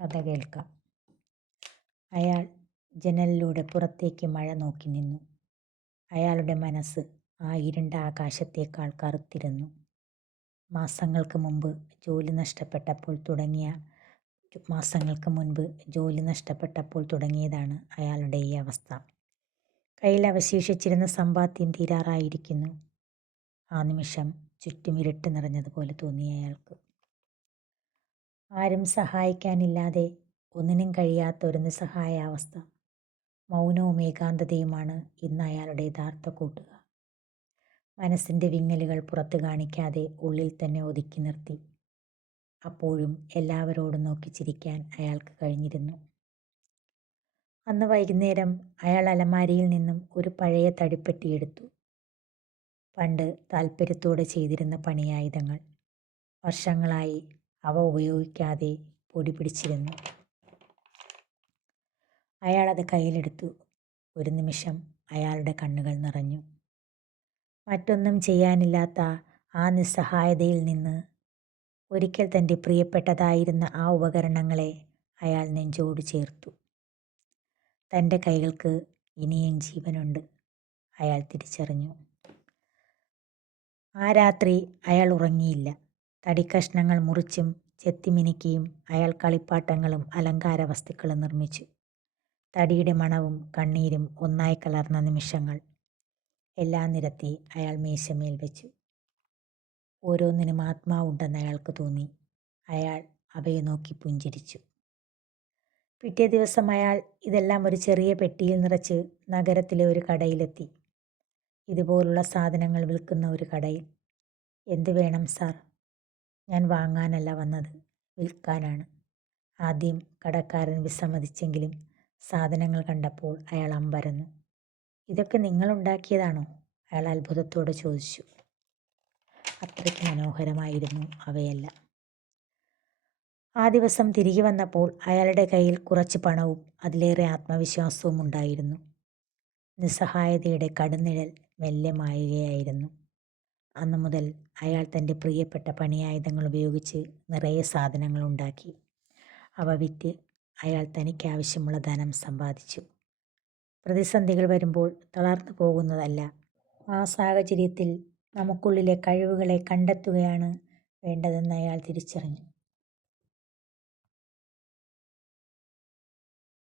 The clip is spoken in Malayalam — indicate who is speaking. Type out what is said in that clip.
Speaker 1: കഥ കേൾക്കാം. അയാൾ ജനലിലൂടെ പുറത്തേക്ക് മഴ നോക്കി നിന്നു. അയാളുടെ മനസ്സ് ആ ഇരുണ്ട ആകാശത്തേക്കാൾ കറുത്തിരുന്നു. മാസങ്ങൾക്ക് മുമ്പ് ജോലി നഷ്ടപ്പെട്ടപ്പോൾ തുടങ്ങിയ മാസങ്ങൾക്ക് മുൻപ് ജോലി നഷ്ടപ്പെട്ടപ്പോൾ തുടങ്ങിയതാണ് അയാളുടെ ഈ അവസ്ഥ. കയ്യിൽ അവശേഷിച്ചിരുന്ന സമ്പാദ്യം തീരാറായിരിക്കുന്നു. ആ നിമിഷം ചുറ്റും ഇരുട്ട് നിറഞ്ഞതുപോലെ തോന്നി അയാൾക്ക്. ആരും സഹായിക്കാനില്ലാതെ ഒന്നിനും കഴിയാത്ത ഒരു നിസ്സഹായാവസ്ഥ. മൗനവും ഏകാന്തതയുമാണ് ഇന്ന് അയാളുടെ യഥാർത്ഥ കൂട്ടുക. മനസ്സിന്റെ വിങ്ങലുകൾ പുറത്തു കാണിക്കാതെ ഉള്ളിൽ തന്നെ ഒതുക്കി നിർത്തി. അപ്പോഴും എല്ലാവരോടും നോക്കി ചിരിക്കാൻ അയാൾക്ക് കഴിഞ്ഞിരുന്നു. അന്ന് വൈകുന്നേരം അയാൾ അലമാരിയിൽ നിന്നും ഒരു പഴയ തടിപ്പെട്ടി എടുത്തു. പണ്ട് താല്പര്യത്തോടെ ചെയ്തിരുന്ന പണിയായുധങ്ങൾ. വർഷങ്ങളായി അവ ഉപയോഗിക്കാതെ പൊടി പിടിച്ചിരുന്നു. അയാളത് കയ്യിലെടുത്തു. ഒരു നിമിഷം അയാളുടെ കണ്ണുകൾ നിറഞ്ഞു. മറ്റൊന്നും ചെയ്യാനില്ലാത്ത ആ നിസ്സഹായതയിൽ നിന്ന് ഒരിക്കൽ തന്റെ പ്രിയപ്പെട്ടതായിരുന്ന ആ ഉപകരണങ്ങളെ അയാൾ നെഞ്ചോട് ചേർത്തു. തന്റെ കൈകൾക്ക് ഇനിയും ജീവനുണ്ട് അയാൾ തിരിച്ചറിഞ്ഞു. ആ രാത്രി അയാൾ ഉറങ്ങിയില്ല. തടിക്കഷ്ണങ്ങൾ മുറിച്ചും ചെത്തിമിനുക്കിയും അയാൾ കളിപ്പാട്ടങ്ങളും അലങ്കാര വസ്തുക്കളും നിർമ്മിച്ചു. തടിയുടെ മണവും കണ്ണീരും ഒന്നായി കലർന്ന നിമിഷങ്ങൾ എല്ലാം നിരത്തി അയാൾ മേശമേൽ വെച്ചു. ഓരോന്നിനും ആത്മാവുണ്ടെന്ന് അയാൾക്ക് തോന്നി. അയാൾ അവയെ നോക്കി പുഞ്ചിരിച്ചു. പിറ്റേ ദിവസം അയാൾ ഇതെല്ലാം ഒരു ചെറിയ പെട്ടിയിൽ നിറച്ച് നഗരത്തിലെ ഒരു കടയിലെത്തി. ഇതുപോലുള്ള സാധനങ്ങൾ വിൽക്കുന്ന ഒരു കടയിൽ. എന്ത് വേണം സാർ? ഞാൻ വാങ്ങാനല്ല വന്നത്. വിൽക്കാനാണ്. ആദ്യം കടക്കാരൻ വിസമ്മതിച്ചെങ്കിലും സാധനങ്ങൾ കണ്ടപ്പോൾ അയാൾ അമ്പരന്നു. ഇതൊക്കെ നിങ്ങളുണ്ടാക്കിയതാണോ? അയാൾ അത്ഭുതത്തോടെ ചോദിച്ചു. അത്രയ്ക്ക് മനോഹരമായിരുന്നു അവയെല്ലാം. ആ ദിവസം തിരികെ വന്നപ്പോൾ അയാളുടെ കയ്യിൽ കുറച്ച് പണവും അതിലേറെ ആത്മവിശ്വാസവും ഉണ്ടായിരുന്നു. നിസ്സഹായതയുടെ കടുന്നിഴൽ മെല്ലെ മായുകയായിരുന്നു. അന്നു മുതൽ അയാൾ തന്റെ പ്രിയപ്പെട്ട പണിയായുധങ്ങൾ ഉപയോഗിച്ച് നിറയെ സാധനങ്ങൾ ഉണ്ടാക്കി. അവ വിറ്റ് അയാൾ തനിക്കാവശ്യമുള്ള ധനം സമ്പാദിച്ചു. പ്രതിസന്ധികൾ വരുമ്പോൾ തളർന്നു പോകുന്നതല്ല. ആ സാഹചര്യത്തിൽ നമുക്കുള്ളിലെ കഴിവുകളെ കണ്ടെത്തുകയാണ് വേണ്ടതെന്ന് അയാൾ തിരിച്ചറിഞ്ഞു.